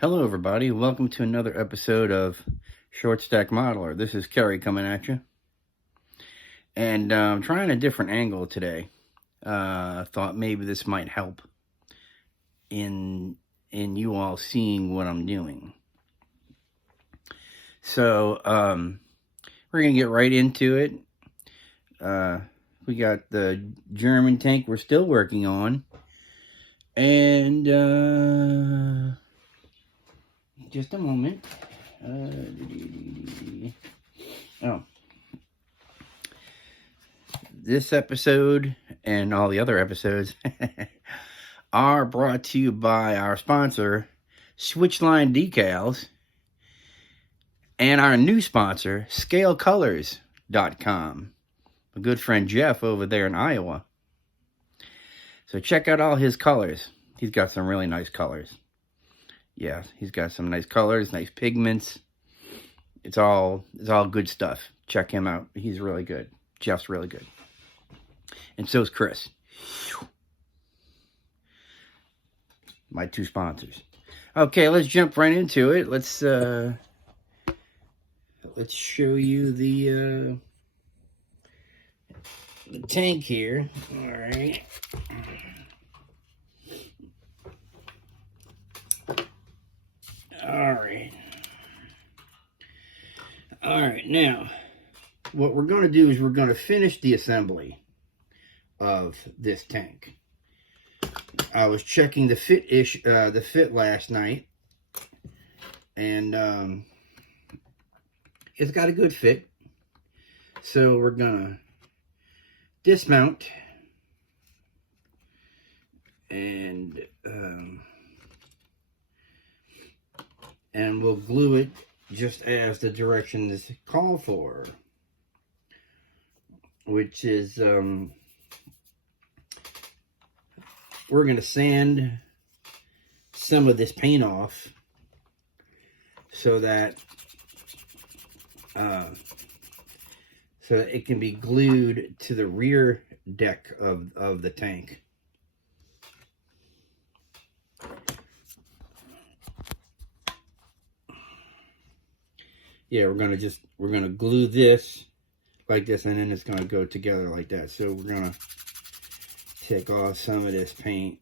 Hello, everybody. Welcome to another episode of Short Stack Modeler. This is Kerry coming at you, and I'm trying a different angle today. I thought maybe this might help in you all seeing what I'm doing. So we're gonna get right into it. We got the German tank we're still working on, and just a moment. This episode and all the other episodes are brought to you by our sponsor, Switchline Decals, and our new sponsor, ScaleColors.com. My good friend Jeff over there in Iowa. So check out all his colors. He's got some really nice colors. Yeah, he's got some nice colors, nice pigments. It's all good stuff. Check him out. He's really good. Jeff's really good. And so is Chris. My two sponsors. Okay, let's jump right into it. Let's show you the tank here. All right. All right, now, what we're going to do is we're going to finish the assembly of this tank. I was checking the fit last night, and it's got a good fit. So we're going to dismount and we'll glue it just as the directions call for, which is we're going to sand some of this paint off so that it can be glued to the rear deck of the tank. Yeah, we're gonna glue this like this, and then it's gonna go together like that. So we're gonna take off some of this paint.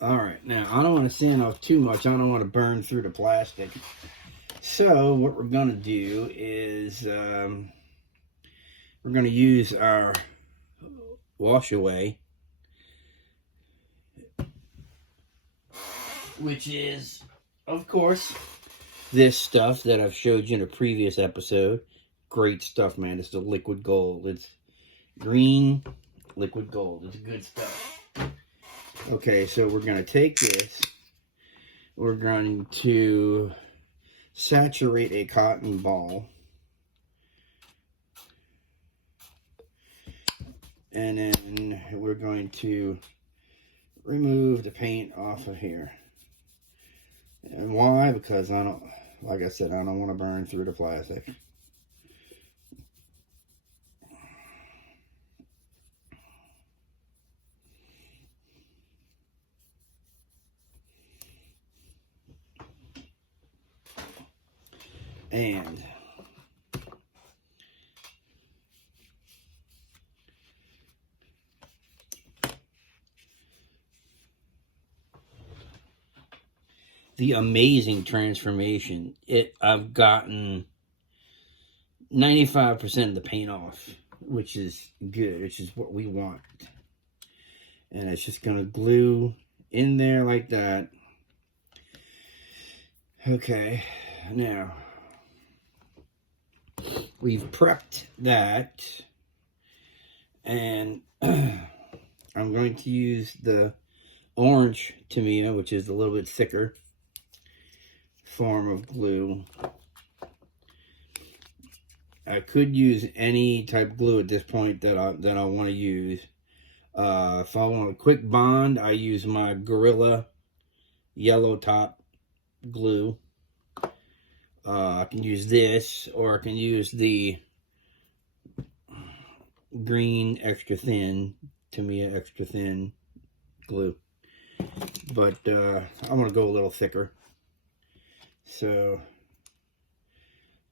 All right, now I don't want to sand off too much. I don't want to burn through the plastic. So what we're going to do is we're going to use our wash away, which is, of course, this stuff that I've showed you in a previous episode. Great stuff, man. It's the liquid gold. It's green liquid gold. It's good stuff. Okay, so we're going to take this. We're going to saturate a cotton ball. And then we're going to remove the paint off of here. And why? Because like I said, I don't want to burn through the plastic. And the amazing transformation. I've gotten 95% of the paint off, which is good, which is what we want. And it's just going to glue in there like that. Okay, now we've prepped that And I'm going to use the orange Tamiya, which is a little bit thicker form of glue. I could use any type of glue at this point that I want to use. If I want a quick bond, I use my Gorilla yellow top glue. I can use this, or I can use the green extra thin, Tamiya extra thin glue. But I want to go a little thicker. So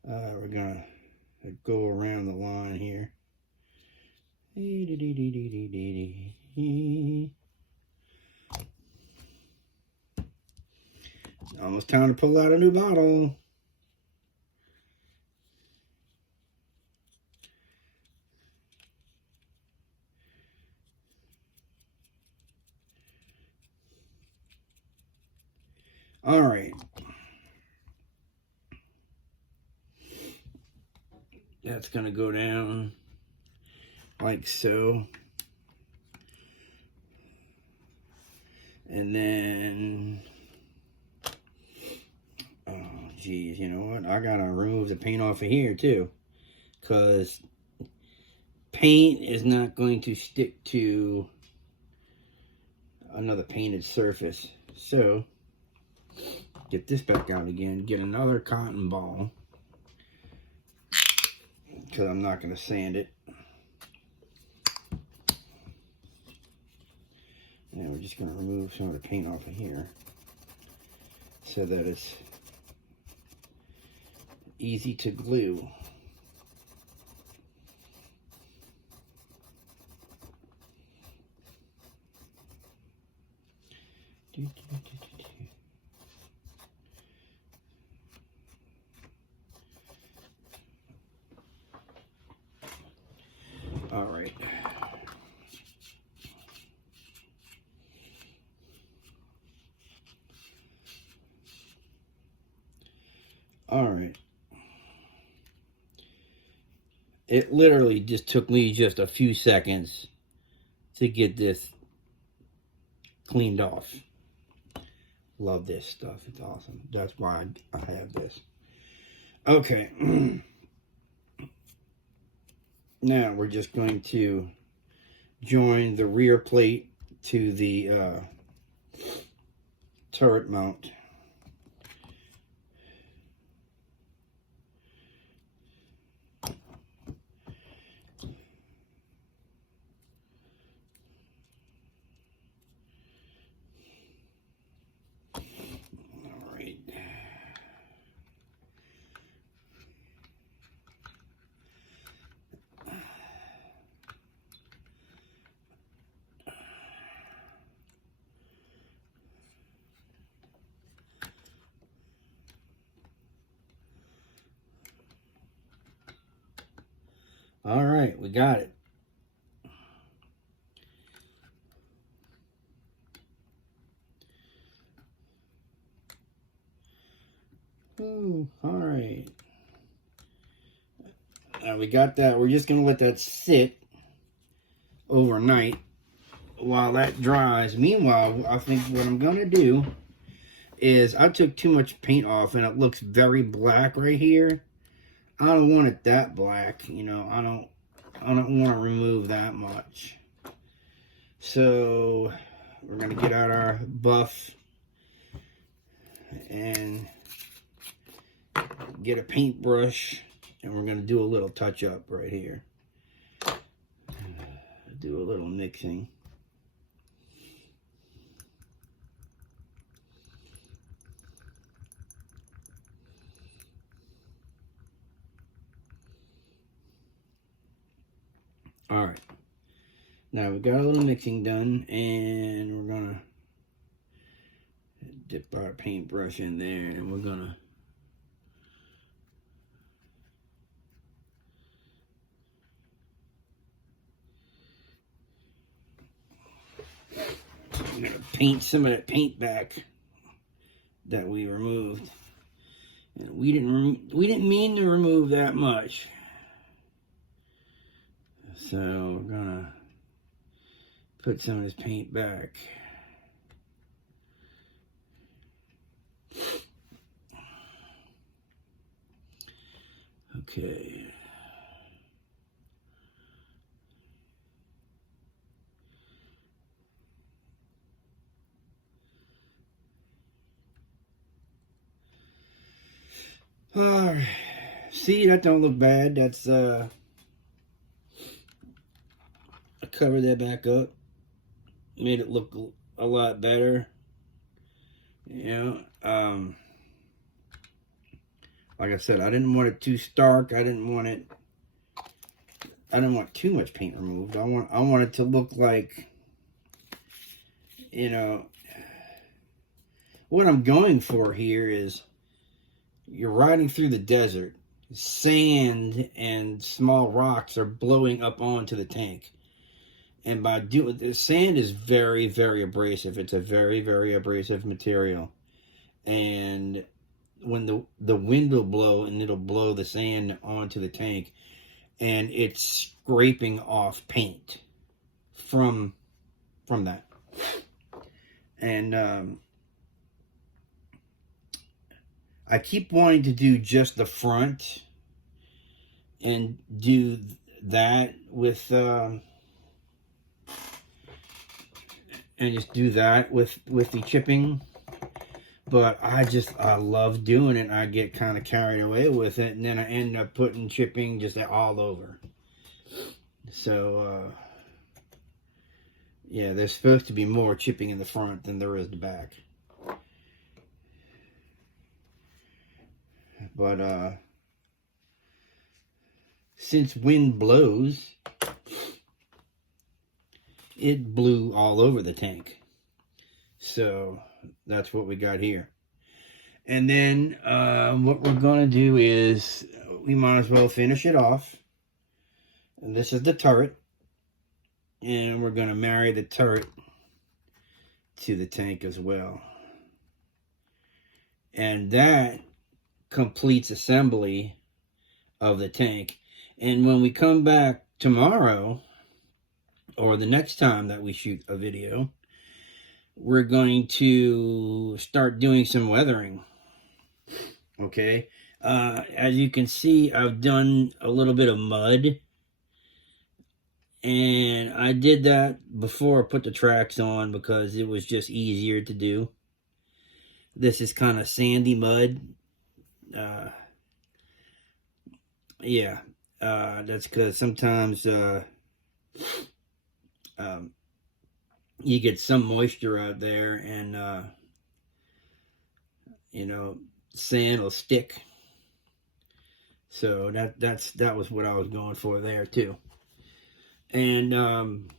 we're going to go around the line here. Almost time to pull out a new bottle. All right. That's going to go down like so. And then, oh geez, you know what? I got to remove the paint off of here too, because paint is not going to stick to another painted surface. So get this back out again, get another cotton ball, because I'm not going to sand it. And we're just going to remove some of the paint off of here so that it's easy to glue. All right. All right. It literally just took me just a few seconds to get this cleaned off. Love this stuff. It's awesome. That's why I have this. Okay. Now we're just going to join the rear plate to the turret mount. All right, we got it. Ooh, all right. Now we got that. We're just going to let that sit overnight while that dries. Meanwhile, I think what I'm going to do is I took too much paint off and it looks very black right here. I don't want it that black, you know. I don't want to remove that much. So we're going to get out our buff and get a paintbrush, and we're going to do a little touch up right here. Do a little mixing. All right. Now we got a little mixing done, and we're going to dip our paintbrush in there, and we're going to paint some of that paint back that we removed. And we didn't mean to remove that much. So we're gonna put some of this paint back. Okay. Alright. See, that don't look bad. That's I covered that back up. Made it look a lot better. You know, like I said, I didn't want it too stark. I didn't want too much paint removed. I want it to look like, you know, what I'm going for here is you're riding through the desert. Sand and small rocks are blowing up onto the tank. And by doing the sand is very, very abrasive. It's a very, very abrasive material. And when the wind will blow, and it'll blow the sand onto the tank, and it's scraping off paint from that. And I keep wanting to do just the front and do that with and just do that with the chipping, but I love doing it. I get kind of carried away with it, and then I end up putting chipping just all over. So yeah, there's supposed to be more chipping in the front than there is the back. But since wind blows, it blew all over the tank. So that's what we got here. And then what we're going to do is we might as well finish it off. And this is the turret. And we're going to marry the turret to the tank as well. And that completes assembly of the tank. And when we come back tomorrow, or the next time that we shoot a video, we're going to start doing some weathering. Okay, as you can see, I've done a little bit of mud, and I did that before I put the tracks on because it was just easier to do. This is kind of sandy mud. Yeah, that's because sometimes you get some moisture out there, and you know, sand will stick. So that was what I was going for there too. And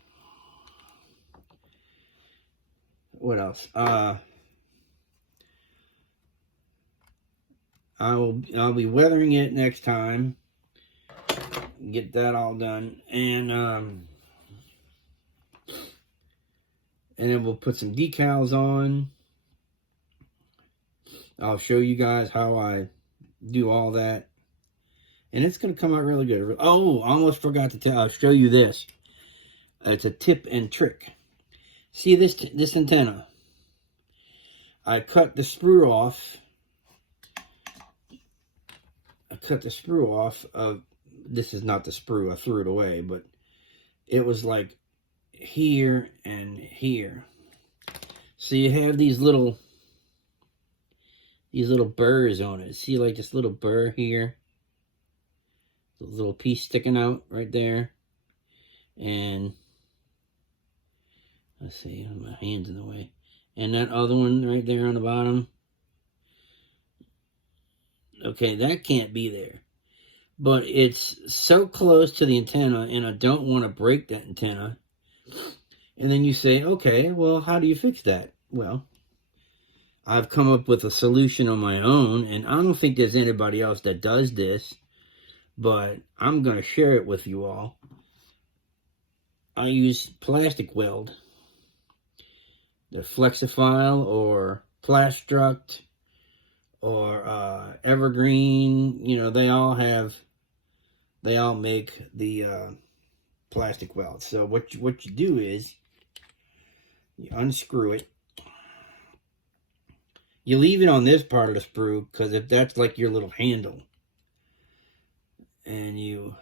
what else? I'll be weathering it next time. Get that all done, and then we'll put some decals on. I'll show you guys how I do all that, and it's going to come out really good. Oh, I almost forgot to tell. I'll show you this. It's a tip and trick. See this antenna? I cut the sprue off. This is not the sprue. I threw it away, but it was like here and here. So you have these little burrs on it. See, like this little burr here, the little piece sticking out right there, and let's see, my hand's in the way, and that other one right there on the bottom. Okay, that can't be there, but it's so close to the antenna, and I don't want to break that antenna. And then you say, okay, well, how do you fix that? Well, I've come up with a solution on my own, and I don't think there's anybody else that does this, but I'm going to share it with you all. I use plastic weld. The Flexifile or Plastruct or Evergreen, you know, they all make the plastic weld. So what you do is you unscrew it. You leave it on this part of the sprue because if that's like your little handle, and you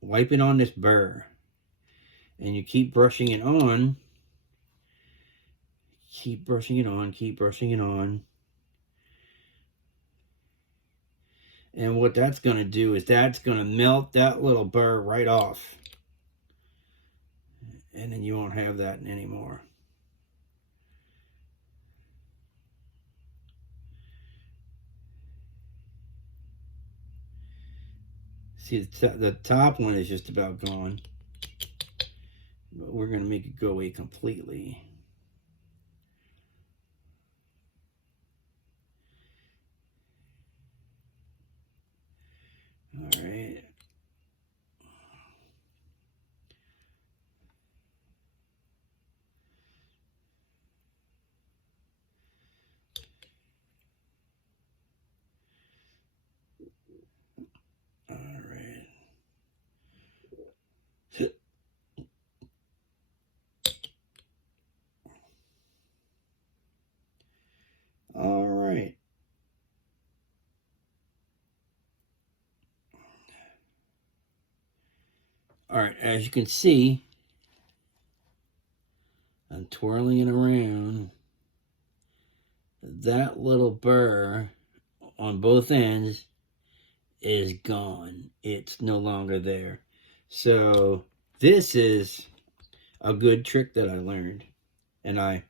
wipe it on this burr, and you keep brushing it on. Keep brushing it on. Keep brushing it on. And what that's going to do is that's going to melt that little burr right off. And then you won't have that anymore. See, the top one is just about gone. But we're going to make it go away completely. All right. All right. All right. All right, as you can see, I'm twirling it around. That little burr on both ends is gone. It's no longer there. So this is a good trick that I learned. And I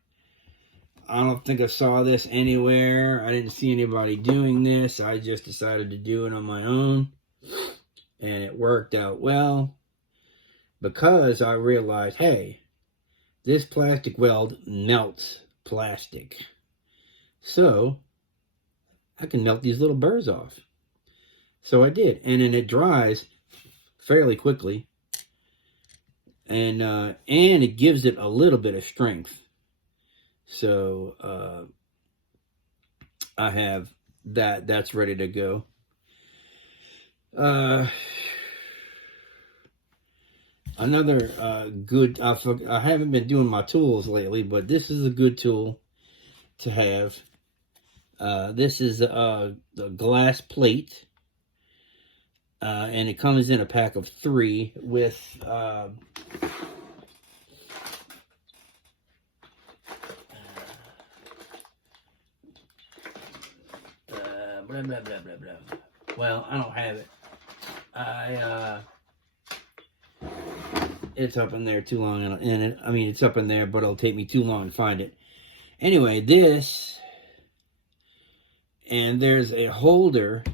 don't think I saw this anywhere. I didn't see anybody doing this. I just decided to do it on my own. And it worked out well. Because I realized, hey, this plastic weld melts plastic. So I can melt these little burrs off. So I did. And then it dries fairly quickly. And it gives it a little bit of strength. So I have that's ready to go. Another good, I haven't been doing my tools lately, but this is a good tool to have. This is the glass plate, and it comes in a pack of 3 with blah, blah, blah, blah, blah. Well, I don't have it. It's up in there too long, and I mean, it's up in there, but it'll take me too long to find it. Anyway, this, and there's a holder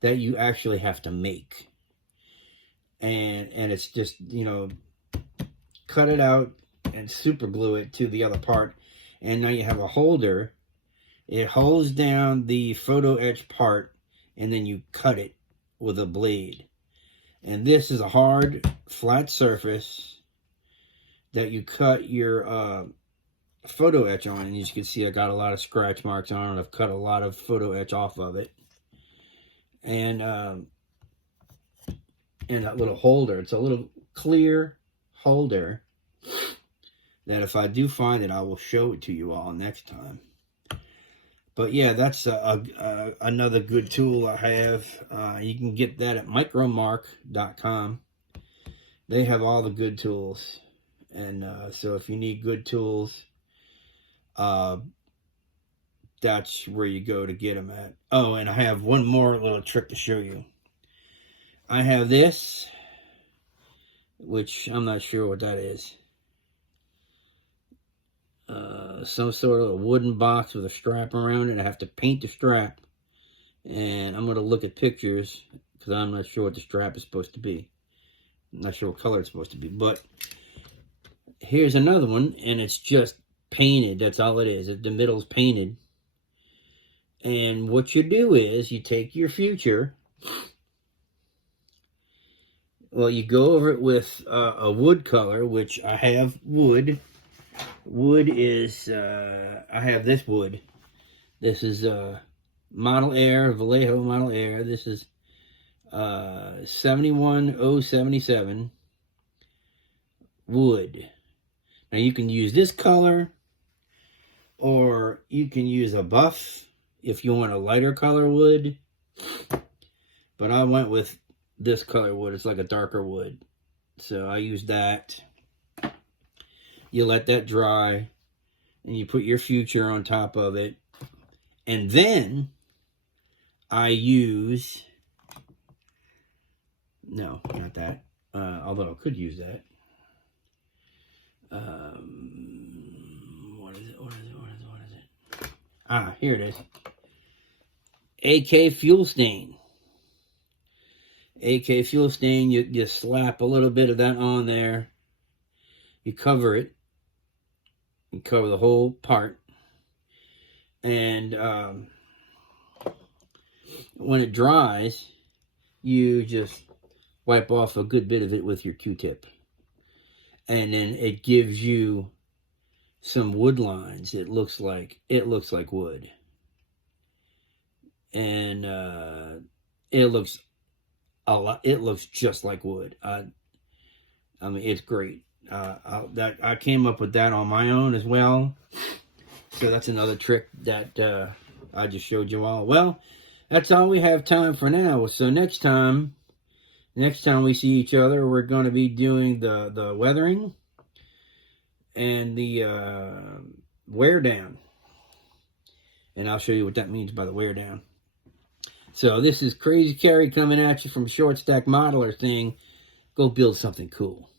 that you actually have to make. And it's just, you know, cut it out and super glue it to the other part. And now you have a holder. It holds down the photo etch part, and then you cut it with a blade. And this is a hard, flat surface that you cut your photo etch on. And as you can see, I got a lot of scratch marks on it. I've cut a lot of photo etch off of it. And that little holder, it's a little clear holder that if I do find it, I will show it to you all next time. But yeah, that's another good tool I have. You can get that at micromark.com. They have all the good tools. And so if you need good tools, that's where you go to get them at. Oh, and I have one more little trick to show you. I have this, which I'm not sure what that is. Some sort of a wooden box with a strap around it. I have to paint the strap. And I'm going to look at pictures because I'm not sure what the strap is supposed to be. I'm not sure what color it's supposed to be. But here's another one, and it's just painted. That's all it is. The middle's painted. And what you do is you take your future. Well, you go over it with a wood color, which I have wood. Wood is, I have this wood. This is Model Air, Vallejo Model Air. This is 71077 wood. Now you can use this color, or you can use a buff if you want a lighter color wood. But I went with this color wood. It's like a darker wood. So I used that. You let that dry, and you put your Future on top of it. And then I use, no, not that. Although I could use that. What is it? Ah, here it is. AK Fuel Stain. AK Fuel Stain, you slap a little bit of that on there. You cover it. You cover the whole part. And when it dries, you just wipe off a good bit of it with your Q-tip. And then it gives you some wood lines. It looks like wood. And it looks just like wood. I mean, it's great. I came up with that on my own as well. So that's another trick that I just showed you all. Well, that's all we have time for now. So next time we see each other, we're going to be doing the weathering and the wear down. And I'll show you what that means by the wear down. So this is Crazy Kerry coming at you from Short Stack Modeler saying, go build something cool.